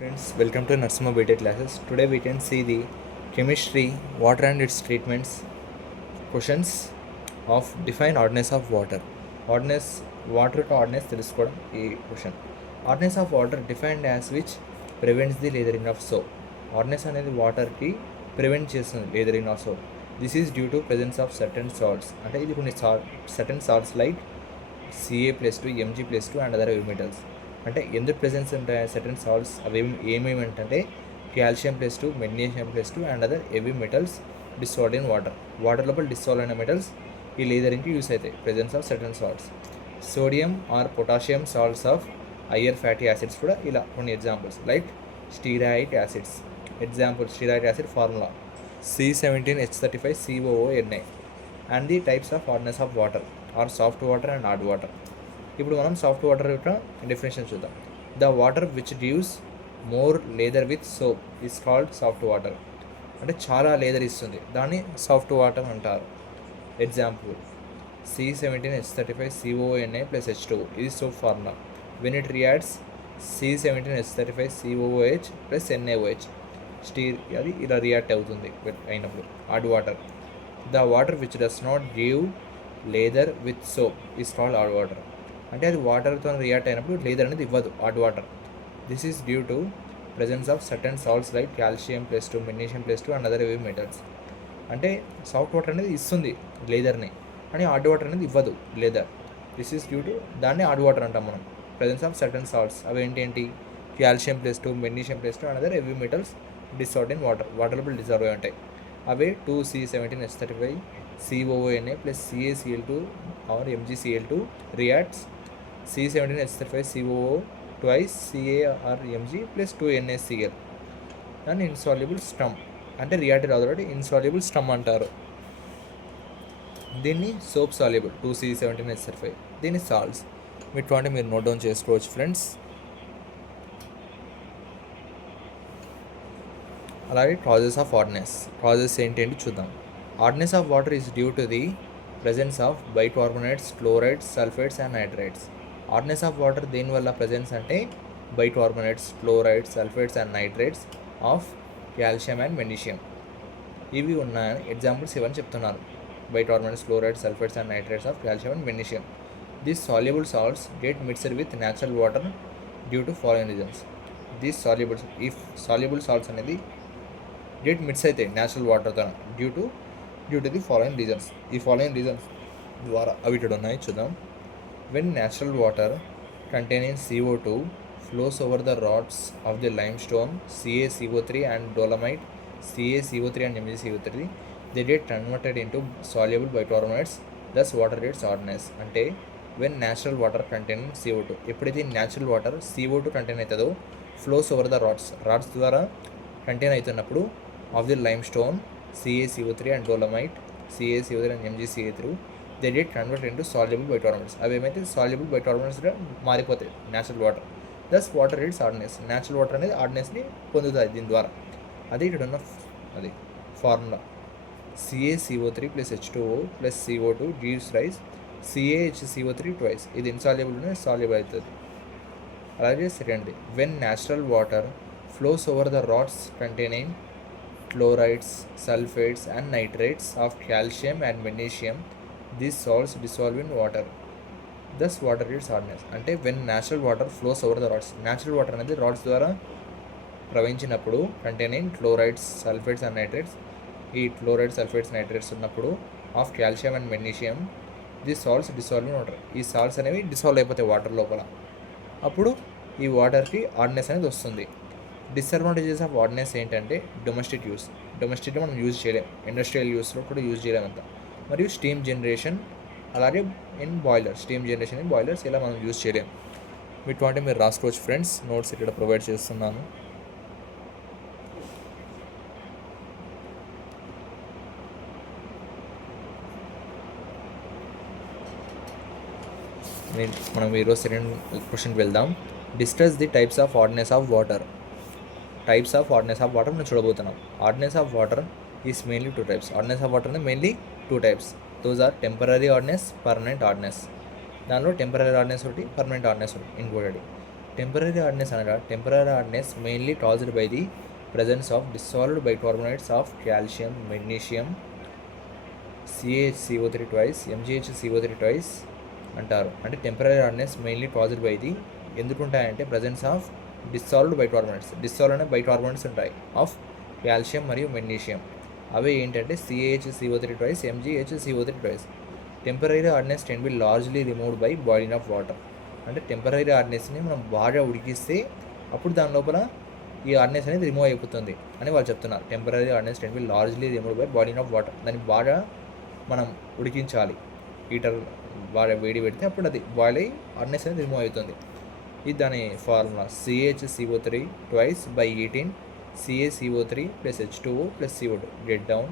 Friends, welcome to Narsima BTech classes. Today we can see the chemistry, water and its treatments, questions of define ordinance of water. Ordinance, water to ordinance తెలుసుకోవడం ఈ question. Ordinance of water defined as which prevents the lathering of soap. Ordinance అనేది వాటర్కి prevent చేస్తుంది lathering of soap. This is due to presence of certain salts. అంటే ఇది కొన్ని certain salts like Ca+2, Mg+2 and other heavy metals. అంటే ఎందుకు presence ఉంటాయి certain salts అవి ఏమేమి అంటే calcium, magnesium and other heavy metals dissolved in water. Water లోపల డిసాల్వ్ అయిన మెటల్స్ ఈ లేదరింగ్కి యూస్ అవుతాయి. Presence of certain salts. Sodium or potassium salts of higher fatty acids కూడా ఇలా కొన్ని examples like stearic acids. Example stearic acid formula C17H35COONA. And the types of hardness of water are soft water and hard water. ఇప్పుడు మనం soft water యొక్క definition చూద్దాం. The water which gives more lather with soap is called soft water. అంటే చాలా leather ఇస్తుంది, దాన్ని soft water అంటారు. Example C17H35COONA + H2 ఇది soap formula. When it reacts C17H35COOH + NaOH స్టీల్ అది ఇలా రియాక్ట్ అవుతుంది అయినప్పుడు hard water. The water which does not give lather with soap is called hard water. అంటే అది వాటర్తో రియాక్ట్ అయినప్పుడు లేదర్ అనేది ఇవ్వదు hard water. This is due to presence of certain salts like calcium, magnesium and other heavy metals. అంటే soft water అనేది ఇస్తుంది లేదర్ని, కానీ హార్డ్ వాటర్ అనేది ఇవ్వదు leather. This is due to దాన్ని హార్డ్ వాటర్ అంటాం మనం. ప్రెజెన్స్ ఆఫ్ సర్టన్ సాల్ట్స్ అవి ఏంటి calcium, magnesium and other heavy metals dissolved in water. Water లోపల డిసాల్వ్ అయి ఉంటాయి. అవే 2C17H35COONA + CaCl2 or MgCl2 reacts C17H35COO twice Ca or Mg + 2NaCl and insoluble స్టమ్. అంటే రియాక్ట్ రాదు కాబట్టి ఇన్సాల్యుబుల్ స్టమ్ అంటారు. దీన్ని సోప్ సాల్యుబుల్ 2C17H35. దీన్ని సాల్ట్స్. ఇటువంటి మీరు నోట్ డౌన్ చేసుకోవచ్చు ఫ్రెండ్స్. అలాగే కాజెస్ ఆఫ్ హార్డ్నెస్. కాజెస్ ఏంటి చూద్దాం. Hardness of water is due to the presence of bicarbonates, chlorides, sulphates and nitrates. Hardness of water దేనివల్ల ప్రెజెన్స్ అంటే bicarbonates, chlorides, sulphates and nitrates of calcium and magnesium ఇవి ఉన్నాయని examples ఇవన్నీ చెప్తున్నారు. Bicarbonates, chlorides, sulphates and nitrates of calcium and magnesium. These soluble salts get mixed with natural water due to following reasons. These soluble soluble salts అనేది get mix అవుతాయి natural వాటర్తో due to the following reasons. ఈ following reasons ద్వారా అవి ఇక్కడ ఉన్నాయి చూద్దాం. When natural water containing CO2 flows over the rods of the limestone CaCO3 and dolomite CaCO3 and MgCO3 they get converted into soluble bicarbonates, thus water gets hardness. అంటే when natural water containing CO2 ఎప్పుడైతే natural water CO2 contain అవుతుందో flows over the rods ద్వారా contain అవుతున్నప్పుడు of the limestone CaCO3 and dolomite CaCO3 and MgCO3 they get convert into soluble bicarbonates. అవి ఏమైతే soluble బైకార్బోనేట్స్గా మారిపోతాయి natural water. Thus water its hardness. Natural water అనేది హార్డ్నెస్ని పొందుతుంది దీని ద్వారా. అది ఇక్కడ ఉన్న అది formula. CaCO3 + H2O + CO2 gives rise CaHCO3 twice. ఇది ఇన్సాల్యుబుల్ సాల్యుబుల్ అవుతుంది. అలాగే సెకండ్ది when natural water flows over the rods containing chlorides, sulfates and nitrates of calcium and magnesium. These salts dissolve in water. Thus water gets hardness. అంటే when natural water flows over the rods, natural water అనేది rods ద్వారా ప్రవహించినప్పుడు containing chlorides, sulphates and nitrates, ఈ chlorides, sulphates, nitrates ఉన్నప్పుడు of calcium and magnesium this salts dissolve in water. ఈ salts అనేవి dissolve అయిపోతాయి water లోపల. అప్పుడు ఈ వాటర్కి హార్డ్నెస్ అనేది వస్తుంది. డిసడ్వాంటేజెస్ ఆఫ్ హార్డ్నెస్ ఏంటంటే డొమెస్టిక్ యూస్. డొమెస్టిక్లో మనం యూజ్ చేయలేం, ఇండస్ట్రియల్ యూస్లో కూడా యూజ్ చేయలేం అంత. మరియు స్టీమ్ జనరేషన్, అలాగే in boiler, steam generation in boilers ఇలా మనం యూజ్ చేయలేం. ఇటువంటి మీరు రాసుకోవచ్చు ఫ్రెండ్స్. నోట్స్ ఇక్కడ ప్రొవైడ్ చేస్తున్నాను. మనం ఈరోజు సెకండ్ క్వశ్చన్కి వెళ్దాం. Discuss the types of hardness of water. Types of hardness of water మనం చూడబోతున్నాం. Hardness of water is mainly 2 types. Hardness of water అనేది mainly 2 types. Those are temporary hardness, permanent hardness. దానిలో temporary hardness ఒకటి, permanent hardness ఒకటి included. Temporary hardness అనగా temporary hardness mainly caused by the presence of dissolved bicarbonates of calcium, magnesium, CaHCO3 twice, MgHCO3 twice అంటారు. అంటే temporary hardness mainly caused by the ఎందుకు ఉంటాయంటే presence of dissolved bicarbonates. Dissolve అనే bicarbonates ఉంటాయి of calcium మరియు magnesium. అవి ఏంటంటే CaHCO3 twice, MgHCO3 twice. Temporary hardness can be largely removed by boiling of water. అంటే టెంపరీ హార్డ్నెస్ని మనం బాగా ఉడికిస్తే అప్పుడు దాని లోపల ఈ హార్డ్నెస్ అనేది రిమూవ్ అయిపోతుంది అని వాళ్ళు చెప్తున్నారు. Temporary hardness can be largely remove by boiling of water. దాన్ని బాగా మనం ఉడికించాలి, హీటర్ బాగా వేడి పెడితే అప్పుడు అది బాయిల్ అయ్యి హార్డ్నెస్ అనేది రిమూవ్ అవుతుంది. ఇది దాని formula CaHCO3 twice by heating CaCO3 plus H2O plus CO2 get down.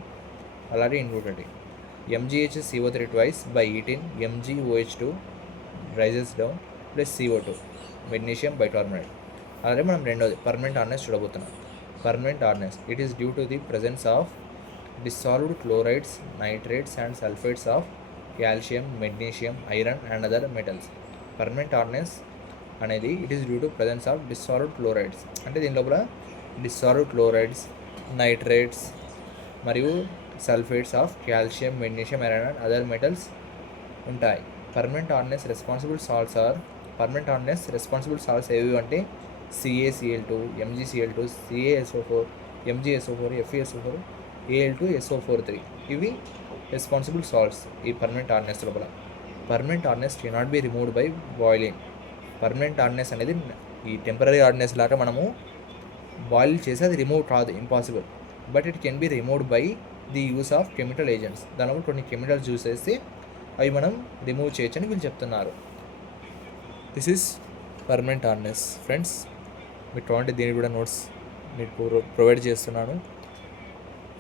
అలాగే ఇంకొకటి MgHCO3 twice by heating MgOH2 rises down plus CO2 magnesium bicarbonate. అలాగే మనం రెండోది పర్మనెంట్ హార్డ్నెస్ చూడబోతున్నాం. Permanent hardness it is due to the presence of dissolved chlorides, nitrates and sulfates of calcium, magnesium, iron and other metals. Permanent hardness అనేది it is due to presence of dissolved chlorides. అంటే దీని లోపల dissolved chlorides, nitrates మరియు sulphates of calcium, magnesium, iron and other metals ఉంటాయి. Permanent hardness responsible salts ఏవి అంటే CaCl2, MgCl2, CaSO4, MgSO4, FeSO4, Al2SO4, ఇవి responsible salts ఈ permanent hardness లోపల. Permanent hardness cannot be removed by boiling. Permanent hardness అనేది ఈ temporary hardness లాగా మనము బాయిల్ చేసి అది రిమూవ్ కాదు, impossible. But it can be removed by the use of chemical agents. దానిలో కొన్ని కెమికల్స్ యూస్ చేస్తే అవి మనం రిమూవ్ చేయొచ్చు అని వీళ్ళు చెప్తున్నారు. This is permanent hardness. Friends, మీకు కావాలంటే దీనికి కూడా నోట్స్ మీకు ప్రొవైడ్ చేస్తున్నాను,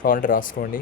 కావాలంటే రాసుకోండి.